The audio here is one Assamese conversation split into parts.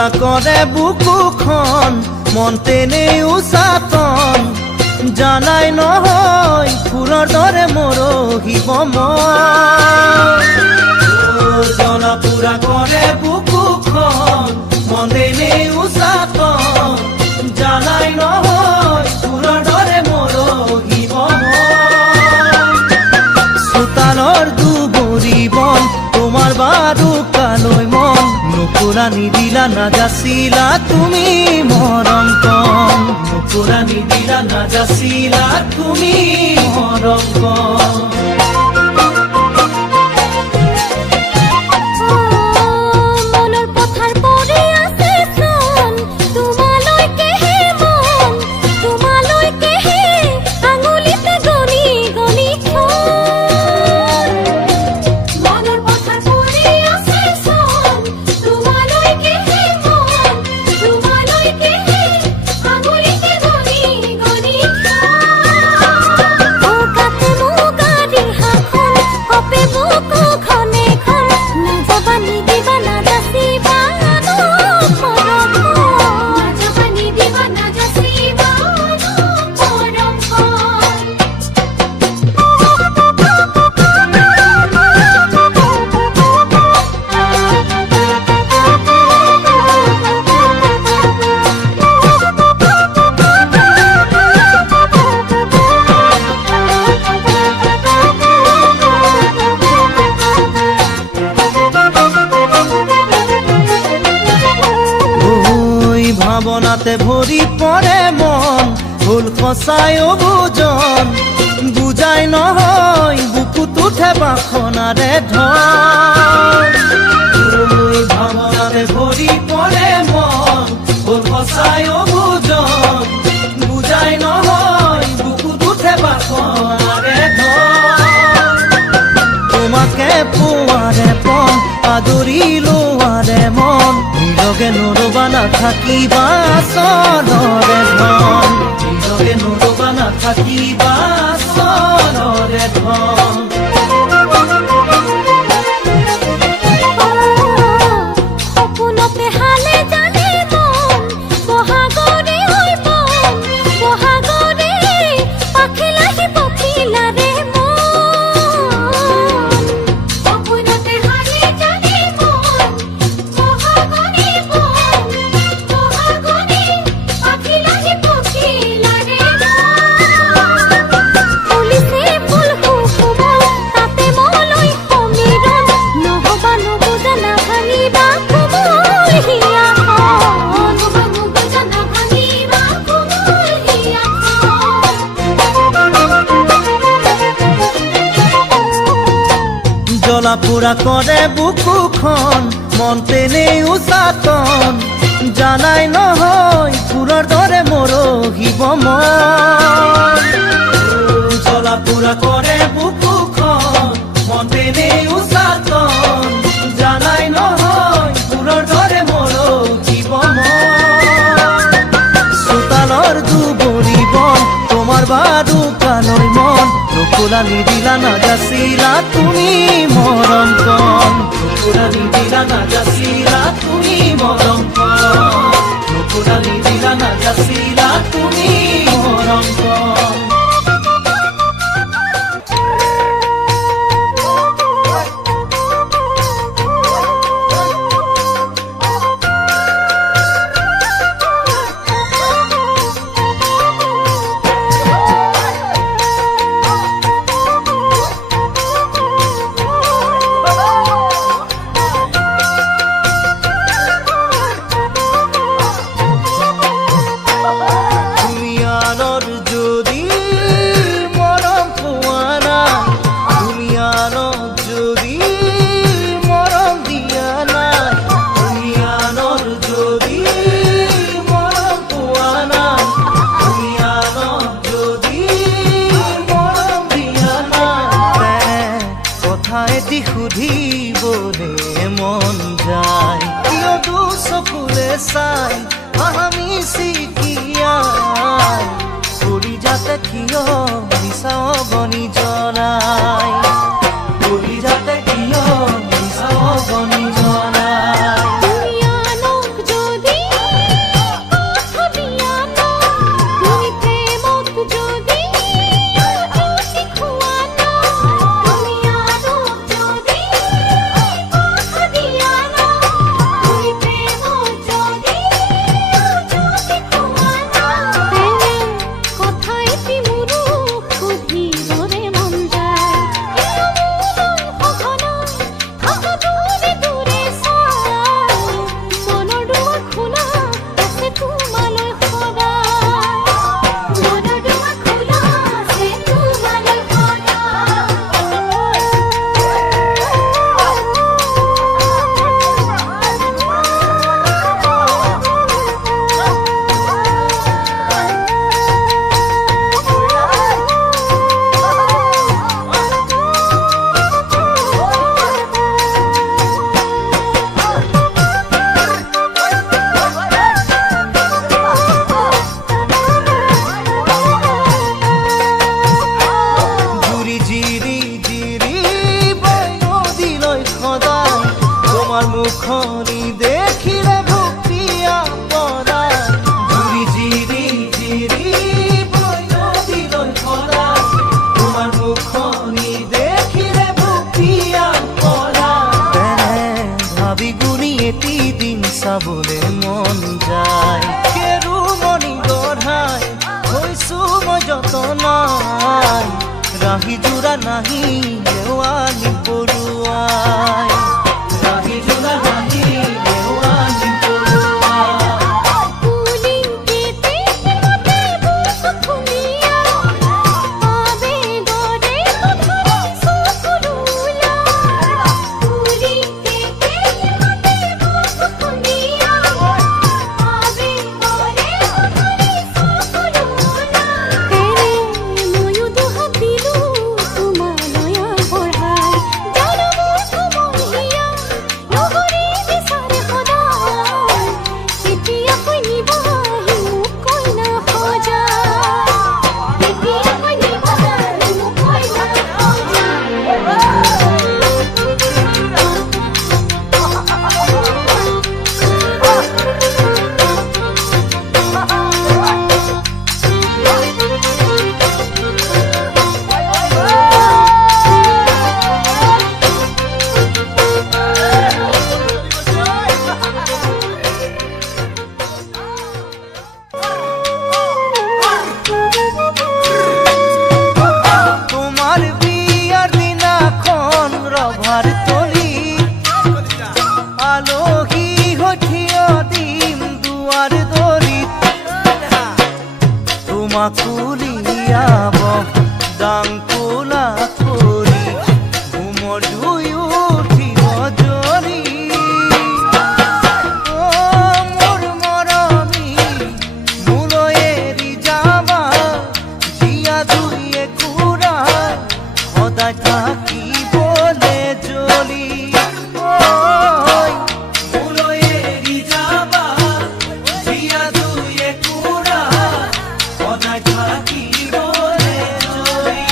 পুৰা কৰে বুকুখন মন তেনেই উচাতন জানাই নহয় ফুলৰ দৰে মৰহিব মন জ্বলা পুৰা কৰে বুকুখন মন তেনেই উচাতন জানাই নহয় ফুলৰ দৰে মৰহিব মন চোতালৰ দুবৰি বন তোমাৰ বাৰু কালৈ মন নুকুৰা নিদিলা নাযাচিলা তুমি মৰম কণ নুকুৰা নিদিলা নাযাচিলা তুমি মৰম কণ ভাৱনাতে ভৰি পৰে মন ভুল সঁচাই অবুজন বুজাই নহয় বুকুত উঠে বাসনাৰে ধন ভাৱনাতে ভৰি পৰে মন ভুল সঁচাই অবুজন বুজাই নহয় বুকুত উঠে বাসনাৰে ধন তোমাকে পোৱাৰে পন আদৰি লোৱাৰে মন নিলগে নৰবা নাথাকিবা চনৰে ধন নিলগে নৰবা নাথাকিবা চনৰে ধন সপোনতে হালে জানে মন বহাগৰে হৈ মন বহাগৰে পাখিলাহি পখিলাৰে জ্বলা পুৰা কৰে বুকুখন মন তেনেই উচাতন জানাই নহয় ফুলৰ দৰে মৰহিব মন জ্বলা পুৰা কৰে বুকুখন মন তেনেই উচাতন জানাই নহয় ফুলৰ দৰে মৰহিব মন চোতালৰ দুবৰি বন তোমাৰ বাৰু কালৈ মন নুকুৰা নিদিলা নাযাচিলা তুমি মৰম কণ নুকুৰা নিদিলা নাযাচিলা তুমি মৰম কণ নুকুৰা নিদিলা নাযাচিলা তুমি মৰম কণ সুধিবলে মন যায় কিয় দু চকুলে চাই আমি চিকিয়াই কৰি যাতে কিয় বিচাও বনি জনাই কৰি যাতে কিয় বিচাও বনি জনাই মাকুলিয়াব ডাংকুলা কৰি ঘুমৰ জুই উঠিব জ্বলি মোৰ মৰমী মোলৈ এৰি যাবা জীয়া জুইয়ে ঘূৰা সদায় থাকিবলে জ্বলি মোলৈ এৰি যাবা জীয়া জুইয়ে ঘূৰা সদায় থাকিবলে জ্বলি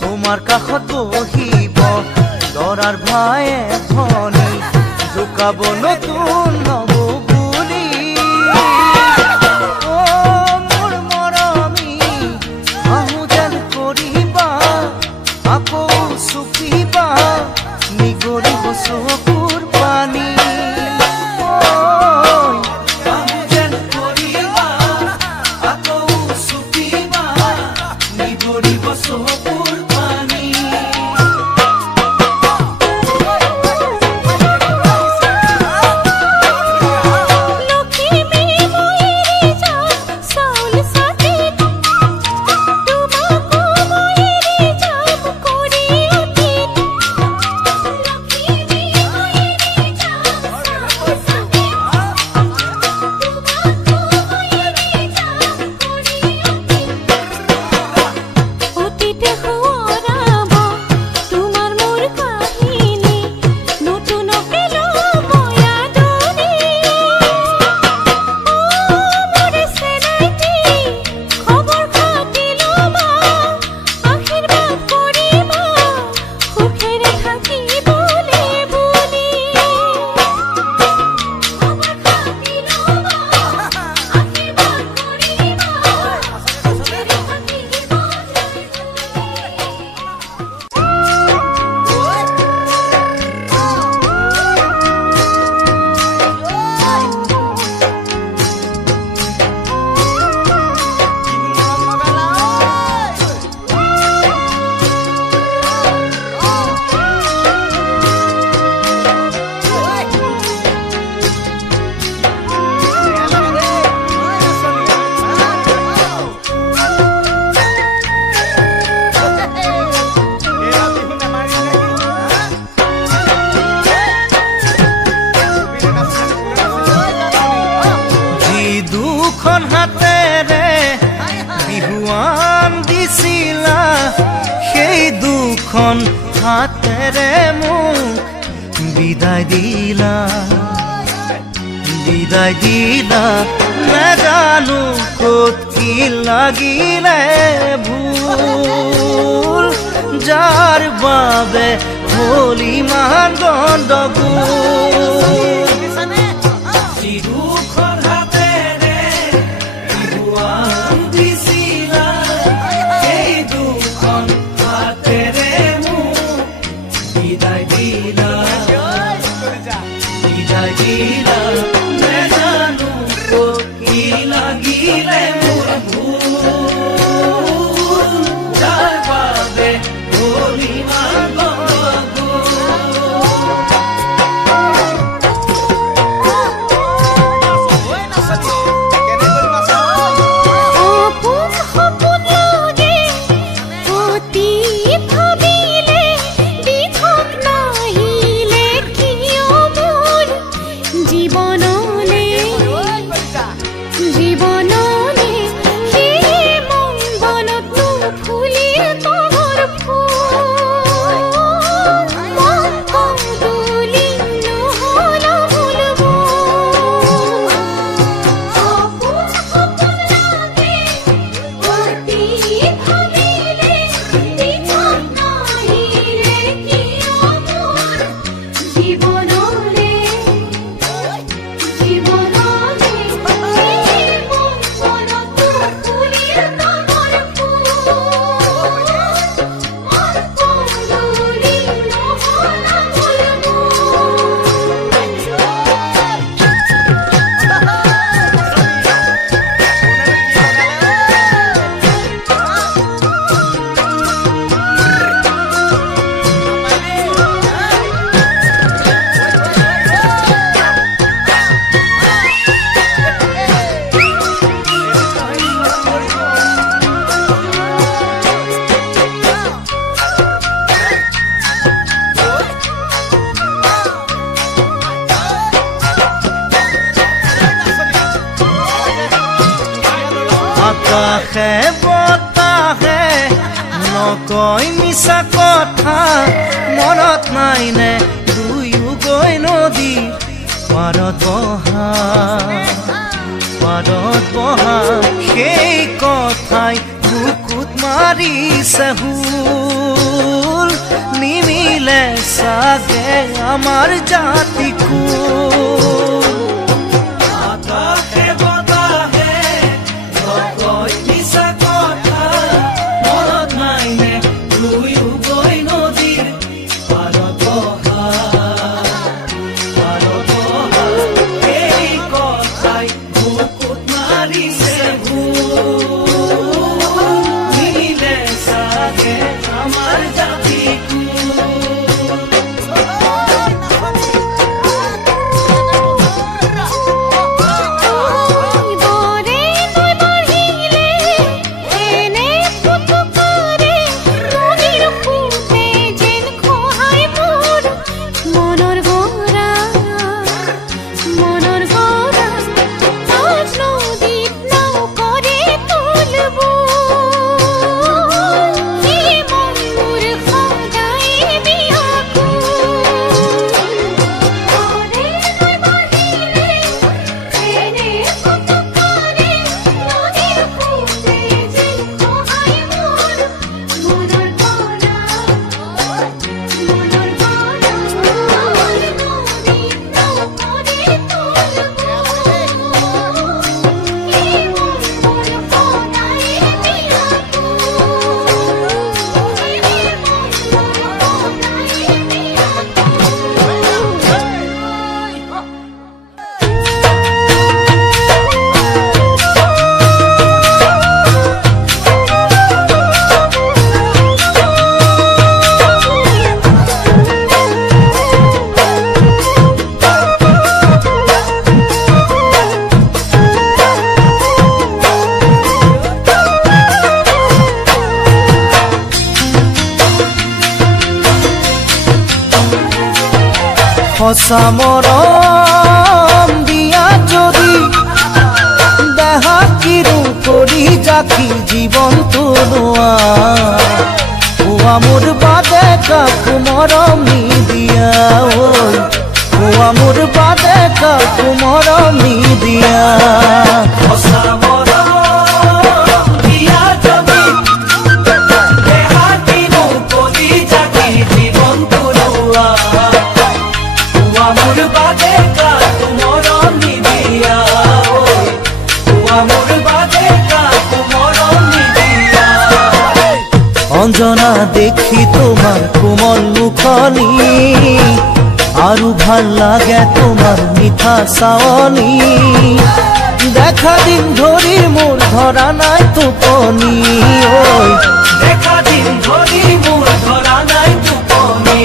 তোমাৰ কাষত বহিব লৰাৰ ভায়ে ধনী জোকাব নতুন নব বুলি মোৰ মৰমী আহো যেন কৰিবা আকৌ চুপিবা নিগৰিব চকুৰ পানী আহো যেন কৰিবা আকৌ চুপিবা নিগৰিব চকুৰ দুখন হাতেৰে মোক বিদায় দিলা নাজানো ক'ত কি লাগিলে ভুল যাৰ বাবে হ'ল ইমান গণ্ডগোল দুখন হাতেৰে বিহুৱান দিছিলা বতাহে নকয় মিছা কথা মনত নাই নে দুয়ো গৈ নদী পাৰত বহা সেই কথাই বুকুত মাৰিছে হুল নিমিলে চাগে আমাৰ জাতিকুল সঁচা মৰম দিয়া যদি দেহা কিৰো কৰি যাকি জীৱনটো লোৱা কোৱা মোৰ বাদে কাকো মৰম নিদিয়া কোৱা মোৰ বাদে কাকো মৰম নিদিয়া সঁচা অঞ্জনা দেখি তোমাৰ কোমল মুখনি আৰু ভাল লাগে তোমাৰ মিঠা চাৱনি দেখা দিন ধৰি মোৰ ধৰা নাই টোপনি দেখা দিন ধৰি মোৰ ধৰা নাই টোপনি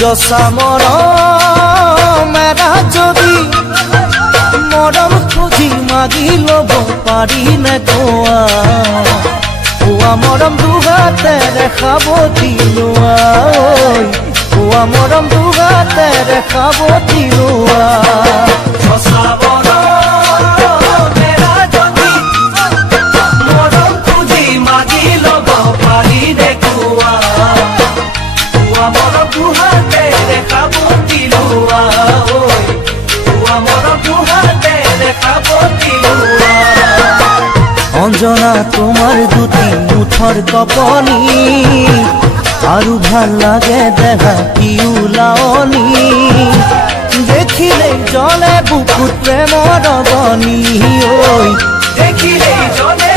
যচা মৰম এৰা যদি মৰম খুজি মাগি ল'ব পাৰি নে কোৱা কোৱা মৰম দুগাতেৰে খাব দিলোৱা কোৱা মৰম দুগাতেৰে খাব দিলোৱা অঞ্জনা তোমাৰ দুটি মুঠৰ কপনি আৰু ভাল লাগে দেখা কি ওলাৱনি দেখিলে জ্বলে বুকুত প্ৰেমৰ অগ্নি ঐ দেখিলে জ্বলে